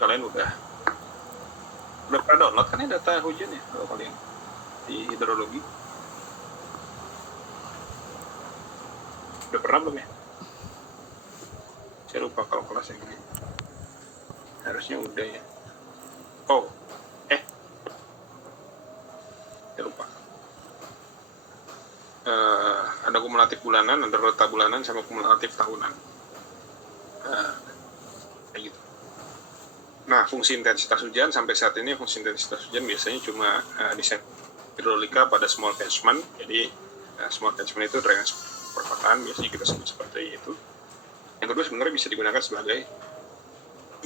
kalian udah pernah download kan ya data hujan ya kalau kalian di hidrologi? Udah pernah belum ya? Saya lupa kalau kelas yang ini. Harusnya udah ya. Oh, saya lupa. Ada kumulatif bulanan, ada rata bulanan, sama kumulatif tahunan. Kayak gitu. Nah, fungsi intensitas hujan sampai saat ini, fungsi intensitas hujan biasanya cuma di hidrolika pada small catchment. Jadi small catchment itu drainase perkotaan, biasanya kita sebut seperti itu. Yang kedua sebenarnya bisa digunakan sebagai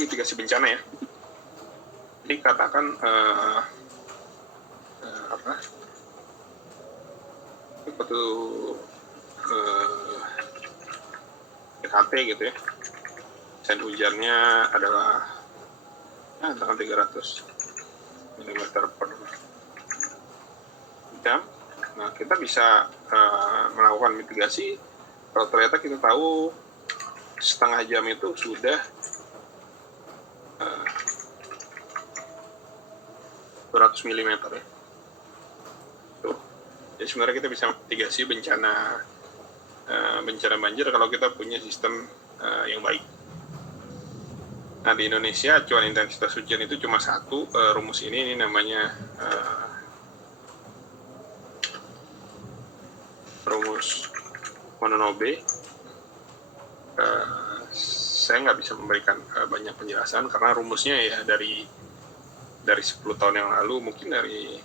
mitigasi bencana ya. Jadi katakan suatu PKT gitu ya, dan hujannya adalah antara 300 mm per jam. Nah, kita bisa melakukan mitigasi kalau ternyata kita tahu setengah jam itu sudah 200 mm ya. Tuh. Jadi sebenarnya kita bisa mitigasi bencana banjir kalau kita punya sistem yang baik. Nah, di Indonesia acuan intensitas hujan itu cuma satu, rumus ini namanya rumus Mononobe. Saya nggak bisa memberikan banyak penjelasan karena rumusnya ya dari 10 tahun yang lalu, mungkin dari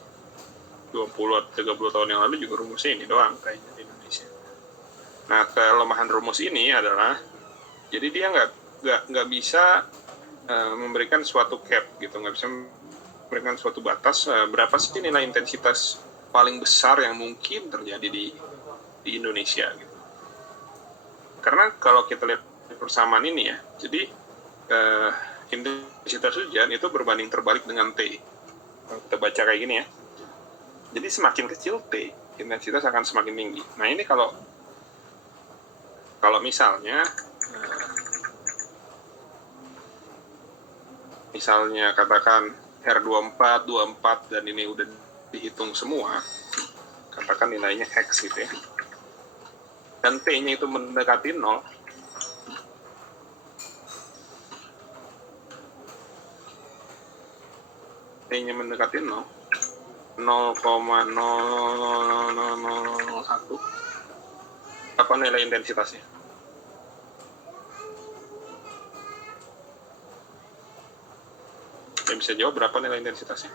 20-30 tahun yang lalu juga rumusnya ini doang kayaknya di Indonesia. Nah, kelemahan rumus ini adalah jadi dia nggak bisa memberikan suatu cap gitu, nggak bisa memberikan suatu batas berapa sih nilai intensitas paling besar yang mungkin terjadi di Indonesia gitu. Karena kalau kita lihat persamaan ini ya, jadi intensitas hujan itu berbanding terbalik dengan T. Kalau kita baca kayak gini ya, jadi semakin kecil T, intensitas akan semakin tinggi. Nah, ini kalau misalnya katakan R24, 24 dan ini udah dihitung semua, katakan nilainya X gitu ya, dan T-nya itu mendekati 0, T-nya mendekati 0, 0,00001, apa nilai intensitasnya? Yang bisa jawab berapa nilai intensitasnya?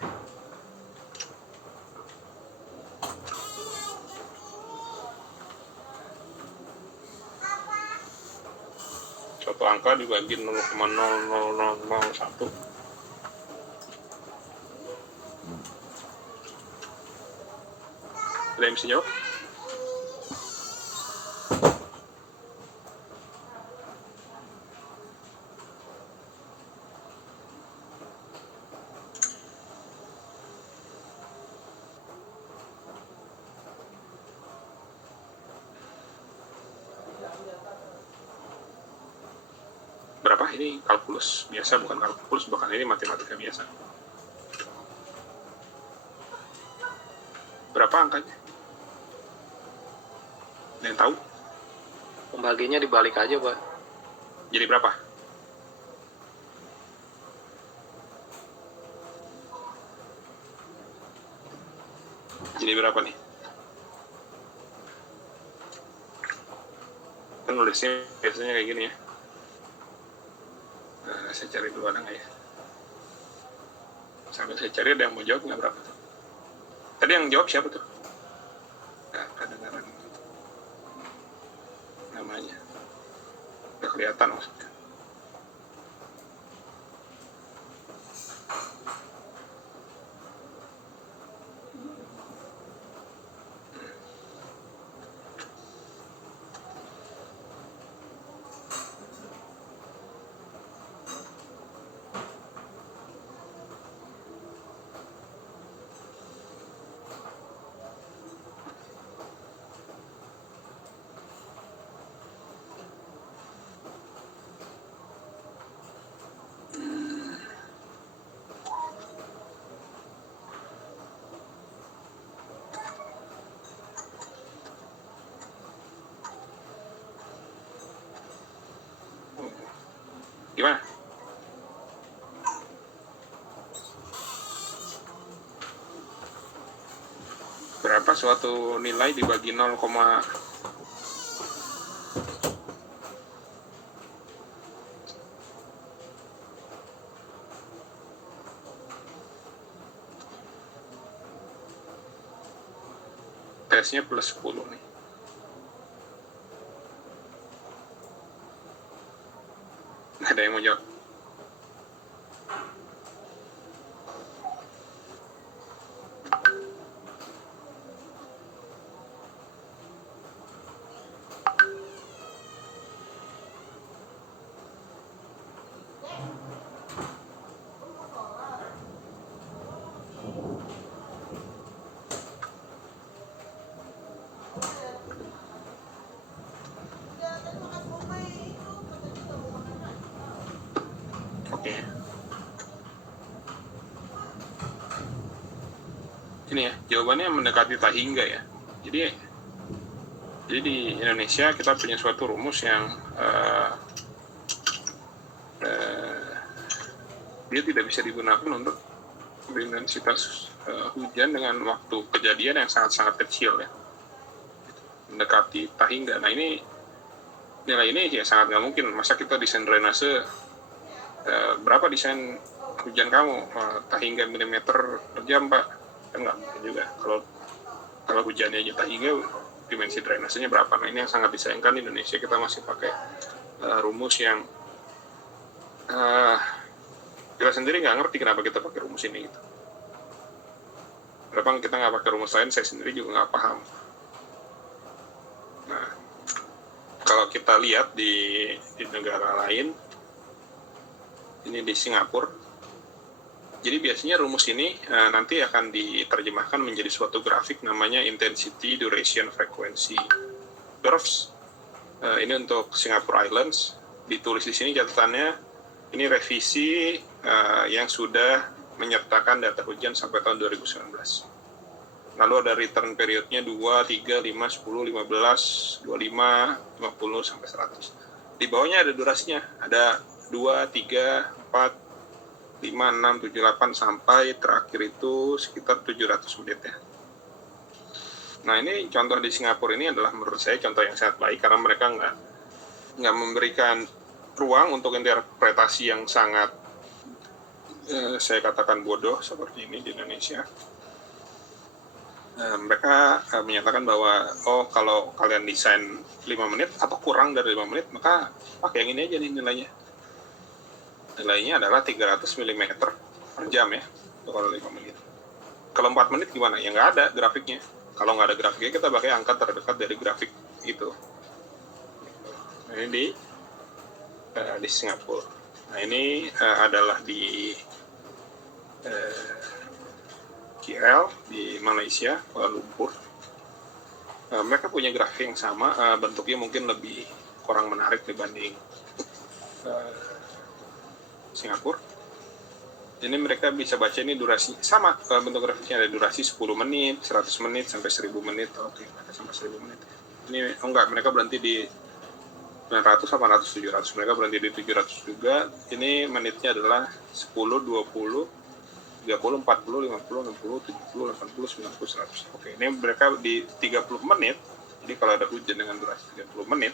Suatu angka dibagi 0,00001. Ada yang bisa jawab? Berapa? Ini kalkulus biasa, bukan kalkulus, bahkan ini matematika biasa. Berapa angkanya? Ada yang tahu? Pembaginya dibalik aja, Pak. Jadi berapa? Jadi berapa nih? Kan nulisnya biasanya kayak gini ya. Saya cari dulu ada nggak ya? Sambil saya cari, ada yang mau jawab nggak berapa tuh? Tadi yang jawab siapa tuh? Nggak kedengaran namanya. Nggak kelihatan maksudnya. maka suatu nilai dibagi 0, tesnya plus 10 nih. Nggak ada yang mau jawab. Oke. Ini ya, jawabannya mendekati tak hingga ya. Jadi di Indonesia kita punya suatu rumus yang dia tidak bisa digunakan untuk intensitas hujan dengan waktu kejadian yang sangat-sangat kecil ya, mendekati tak hingga. Nah ini nilai ini ya sangat nggak mungkin. Masa kita desain drainase berapa desain hujan kamu tak hingga milimeter per jam Pak, kan nggak mungkin juga. Kalau hujannya aja tak hingga, dimensi drainasenya berapa? Nah ini yang sangat disayangkan di Indonesia, kita masih pakai rumus yang kita sendiri nggak ngerti kenapa kita pakai rumus ini gitu. Kenapa kita nggak pakai rumus lain, saya sendiri juga nggak paham. Nah kalau kita lihat di negara lain, ini di Singapura, jadi biasanya rumus ini nanti akan diterjemahkan menjadi suatu grafik namanya intensity, duration, frequency curves. Ini untuk Singapore Islands. Ditulis di sini catatannya, ini revisi yang sudah menyertakan data hujan sampai tahun 2019. Lalu ada return periodnya 2, 3, 5, 10, 15, 25, 50, sampai 100. Di bawahnya ada durasinya, ada 2, 3, 4, 5, 6, 7, 8, sampai terakhir itu sekitar 700 menit ya. Nah ini contoh di Singapura ini adalah menurut saya contoh yang sangat baik, karena mereka nggak memberikan ruang untuk interpretasi yang sangat saya katakan bodoh seperti ini di Indonesia. Mereka menyatakan bahwa kalau kalian desain 5 menit atau kurang dari 5 menit, maka pakai yang ini aja nih nilainya. Nilainya adalah 300 mm per jam ya, kalau 5 menit. Kalau 4 menit gimana? Ya nggak ada grafiknya. Kalau nggak ada grafiknya, kita pakai angka terdekat dari grafik itu. Nah, ini di Singapura. Nah ini adalah di KL, di Malaysia, Kuala Lumpur. Mereka punya grafik yang sama, bentuknya mungkin lebih kurang menarik dibanding Singapura. Ini mereka bisa baca ini durasi sama, bentuk grafiknya ada durasi 10 menit, 100 menit, sampai 1000 menit. Oke, sampai 1000 menit. Ini enggak, mereka berhenti di 900, 800, 700. Mereka berhenti di 700 juga. Ini menitnya adalah 10, 20, 30, 40, 50, 60, 70, 80, 90, 100. Oke, ini mereka di 30 menit. Jadi kalau ada hujan dengan durasi 30 menit,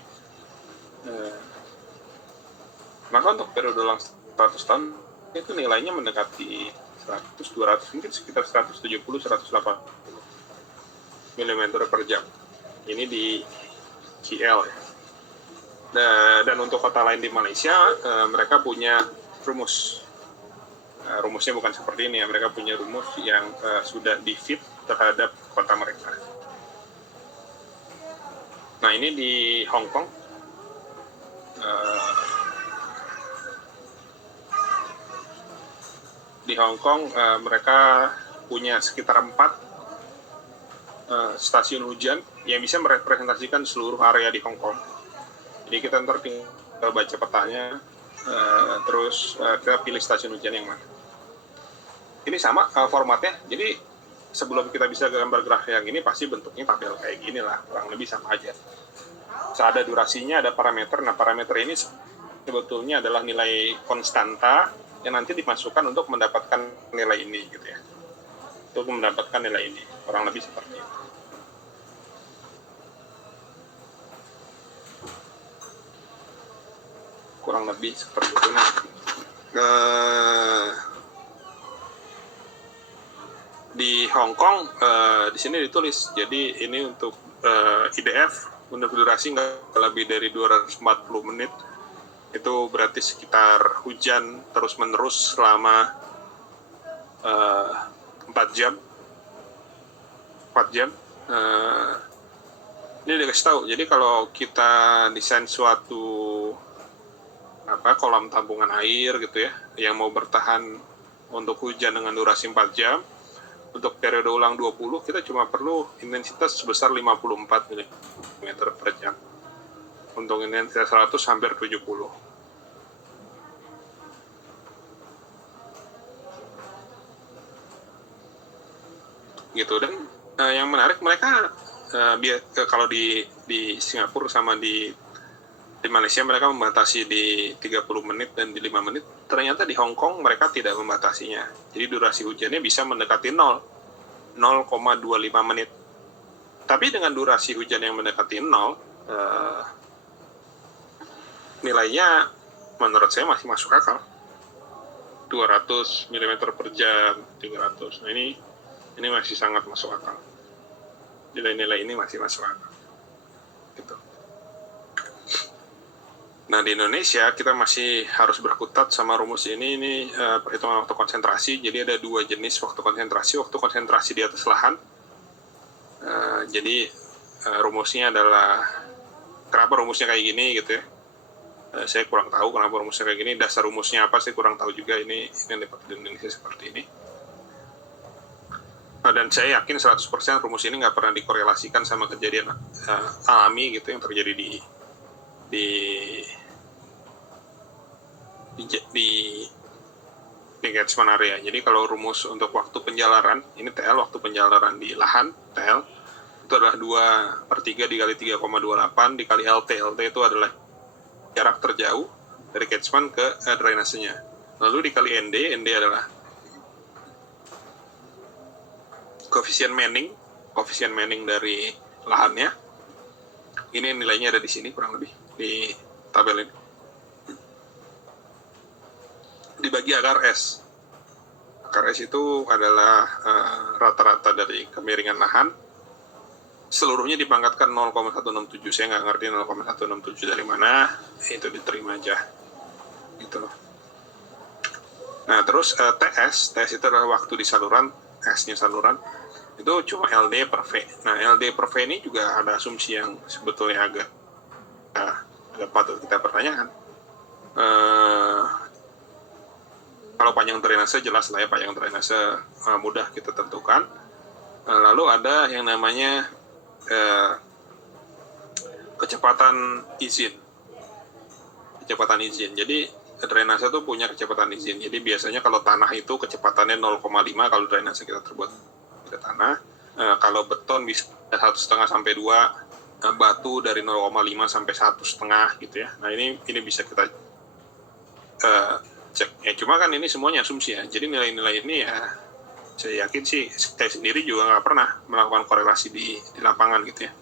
maka untuk periode ulang 100 tahun itu nilainya mendekati 100, 200, mungkin sekitar 170, 180 mm per jam. Ini di KL ya. Dan untuk kota lain di Malaysia, mereka punya rumus. Rumusnya bukan seperti ini ya, mereka punya rumus yang sudah di-fit terhadap kota mereka. Nah ini di Hong Kong, mereka punya sekitar 4 stasiun hujan yang bisa merepresentasikan seluruh area di Hong Kong. Jadi kita ntar tinggal baca petanya, terus kita pilih stasiun hujan yang mana. Ini sama formatnya, jadi sebelum kita bisa gambar grafik yang ini, pasti bentuknya tabel kayak gini lah, kurang lebih sama aja. Ada durasinya, ada parameter. Nah parameter ini sebetulnya adalah nilai konstanta yang nanti dimasukkan untuk mendapatkan nilai ini gitu ya, untuk mendapatkan nilai ini, kurang lebih seperti itu. kurang lebih seperti itu. Nah, di Hong Kong di sini ditulis, jadi ini untuk IDF untuk durasi nggak lebih dari 240 menit. Itu berarti sekitar hujan terus menerus selama 4 jam. Ini dikasih tahu, jadi kalau kita desain suatu kolam tampungan air gitu ya, yang mau bertahan untuk hujan dengan durasi 4 jam, untuk periode ulang 20, kita cuma perlu intensitas sebesar 54 mm per jam. Untuk intensitas 100 hampir 70. Gitu. Dan yang menarik, mereka kalau di Singapura sama di Malaysia mereka membatasi di 30 menit dan di 5 menit. Ternyata di Hong Kong mereka tidak membatasinya. Jadi durasi hujannya bisa mendekati 0,25 menit. Tapi dengan durasi hujan yang mendekati 0, nilainya menurut saya masih masuk akal. 200 mm per jam, 300. Nah, ini masih sangat masuk akal. Nilai-nilai ini masih masuk akal. Gitu. Nah, di Indonesia kita masih harus berkutat sama rumus ini perhitungan waktu konsentrasi. Jadi ada 2 jenis waktu konsentrasi di atas lahan. Jadi rumusnya adalah, kenapa rumusnya kayak gini gitu ya. Saya kurang tahu kenapa rumusnya kayak gini, dasar rumusnya apa saya kurang tahu juga. Ini yang dapat di Indonesia seperti ini. Dan saya yakin 100% rumus ini nggak pernah dikorelasikan sama kejadian alami gitu yang terjadi di catchment area. Jadi kalau rumus untuk waktu penjalaran, ini TL, waktu penjalaran di lahan, TL, itu adalah 2/3 dikali 3,28 dikali LT. LT itu adalah jarak terjauh dari catchment ke drainasenya. Lalu dikali ND, ND adalah koefisien Manning dari lahannya. Ini nilainya ada di sini kurang lebih di tabel ini. Dibagi akar S. Akar S itu adalah rata-rata dari kemiringan lahan. Seluruhnya dipangkatkan 0,167. Saya nggak ngerti 0,167 dari mana. Itu diterima aja. Gitu loh. Nah, terus TS itu adalah waktu di saluran, S-nya saluran. Itu cuma LD per V. Nah, LD per V ini juga ada asumsi yang sebetulnya agak patut kita pertanyakan. Kalau panjang drainase jelas lah ya, panjang drainase mudah kita tentukan. Lalu ada yang namanya kecepatan izin. Jadi drainase itu punya kecepatan izin. Jadi biasanya kalau tanah itu kecepatannya 0,5 kalau drainase kita terbuat ke tanah. Kalau beton bisa 1,5 sampai 2, batu dari 0,5 sampai 1,5 gitu ya. Nah, ini bisa kita cek. Ya cuma kan ini semuanya asumsi ya. Jadi nilai-nilai ini ya saya yakin sih saya sendiri juga nggak pernah melakukan korelasi di lapangan gitu ya.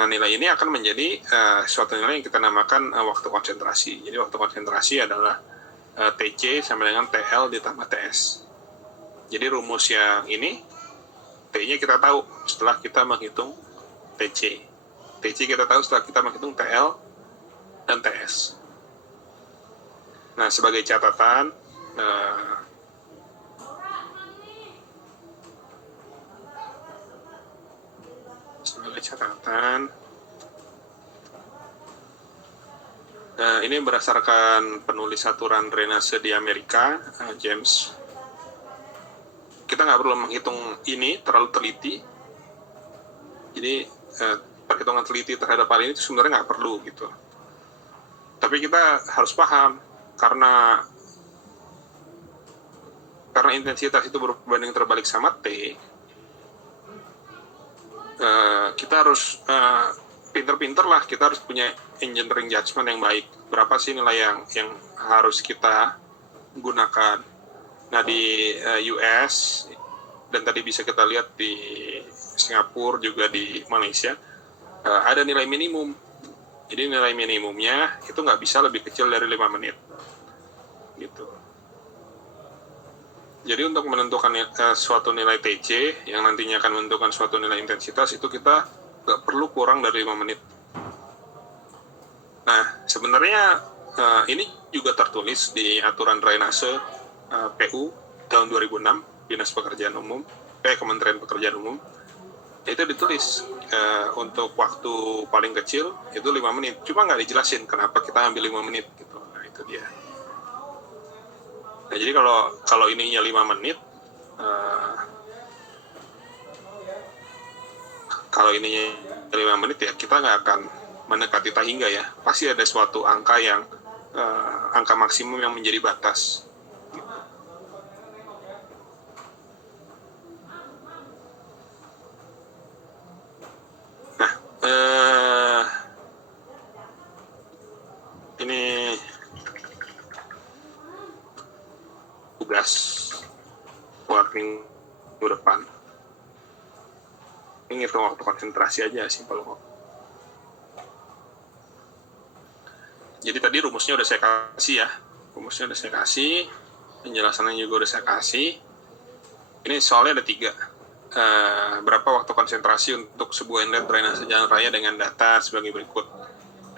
Nah, nilai ini akan menjadi suatu nilai yang kita namakan waktu konsentrasi. Jadi waktu konsentrasi adalah TC sama dengan TL ditambah TS. Jadi rumus yang ini, T-nya kita tahu setelah kita menghitung TC. TC kita tahu setelah kita menghitung TL dan TS. Nah, sebagai catatan, ini berdasarkan penulis aturan drainase di Amerika, James. Kita nggak perlu menghitung ini terlalu teliti. Jadi perhitungan teliti terhadap hal ini itu sebenarnya nggak perlu gitu. Tapi kita harus paham karena intensitas itu berbanding terbalik sama T. Kita harus pinter-pinter lah, kita harus punya engineering judgment yang baik. Berapa sih nilai yang harus kita gunakan? Nah, di US dan tadi bisa kita lihat di Singapura juga di Malaysia ada nilai minimum. Jadi nilai minimumnya itu nggak bisa lebih kecil dari 5 menit. Gitu. Jadi untuk menentukan suatu nilai TC yang nantinya akan menentukan suatu nilai intensitas itu kita nggak perlu kurang dari 5 menit. Nah, sebenarnya ini juga tertulis di aturan drainase PU tahun 2006, Dinas Pekerjaan Umum, Kementerian Pekerjaan Umum. Itu ditulis untuk waktu paling kecil itu 5 menit. Cuma nggak dijelasin kenapa kita ambil 5 menit gitu. Nah, itu dia. Nah, jadi kalau ininya 5 menit, kalau ininya 5 menit ya kita nggak akan mendekati tahingga ya. Pasti ada suatu angka yang angka maksimum yang menjadi batas. Nah, ini tugas buat minggu depan. Ini ngitung waktu konsentrasi aja, simpel kok. Jadi tadi rumusnya udah saya kasih ya. Rumusnya udah saya kasih. Penjelasannya juga udah saya kasih. Ini soalnya ada 3. Berapa waktu konsentrasi untuk sebuah inlet drainase jalan raya dengan data sebagai berikut.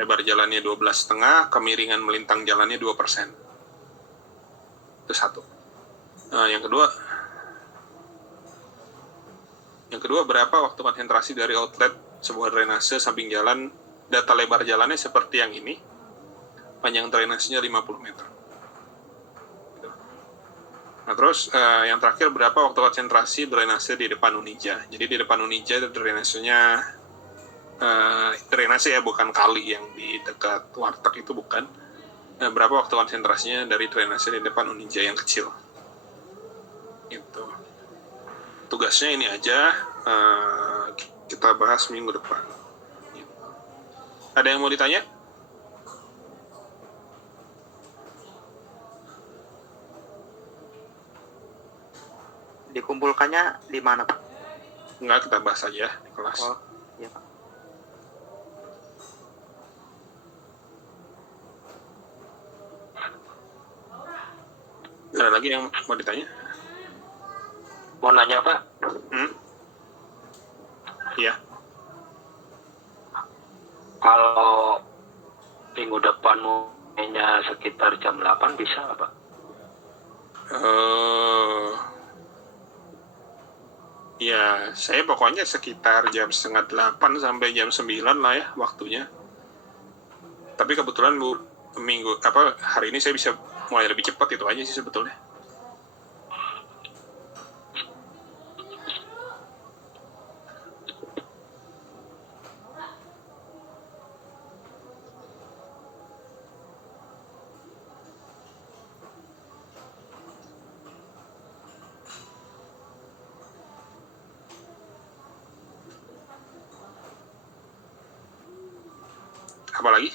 Lebar jalannya 12,5, kemiringan melintang jalannya 2%. Itu 1. Yang kedua, berapa waktu konsentrasi dari outlet sebuah drainase samping jalan, data lebar jalannya seperti yang ini, panjang drainasenya 50 meter. Nah, terus yang terakhir, berapa waktu konsentrasi drainase di depan Unija. Jadi di depan Unija drainasenya, drainase ya, bukan kali yang di dekat warteg itu, bukan. Nah, berapa waktu konsentrasinya dari drainase di depan Unija yang kecil. Gitu. Tugasnya ini aja, kita bahas minggu depan. Gitu. Ada yang mau ditanya? Dikumpulkannya di mana, Pak? Enggak, kita bahas aja di kelas. Oh, iya, Pak. Ada lagi yang mau ditanya? Mau nanya Pak, Iya. kalau minggu depan mulainya sekitar jam 8 bisa nggak Pak? Ya, saya pokoknya sekitar jam 7:30 sampai jam 9 lah ya waktunya. Tapi kebetulan hari ini saya bisa mulai lebih cepat, itu aja sih sebetulnya. Apa lagi?